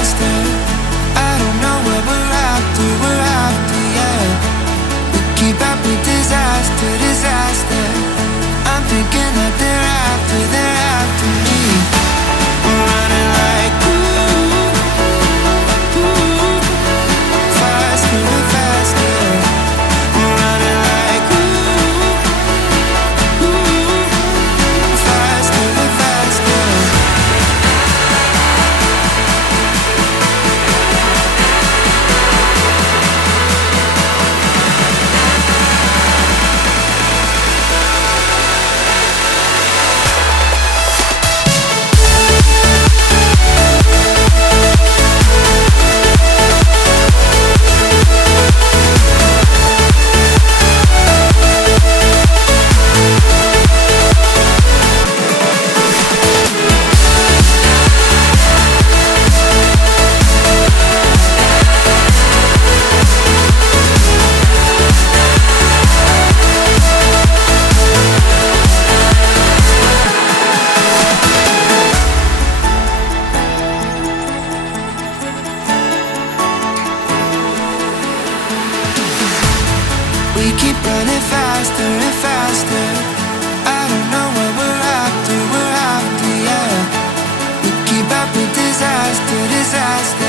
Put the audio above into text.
disaster. I don't know what we're after, yeah. We keep up with disaster, disaster. I'm thinking that they're after me. We're running like faster and faster. We're running like faster and faster. We keep running faster and faster. I don't know what we're after, yeah. We keep up with disaster, disaster.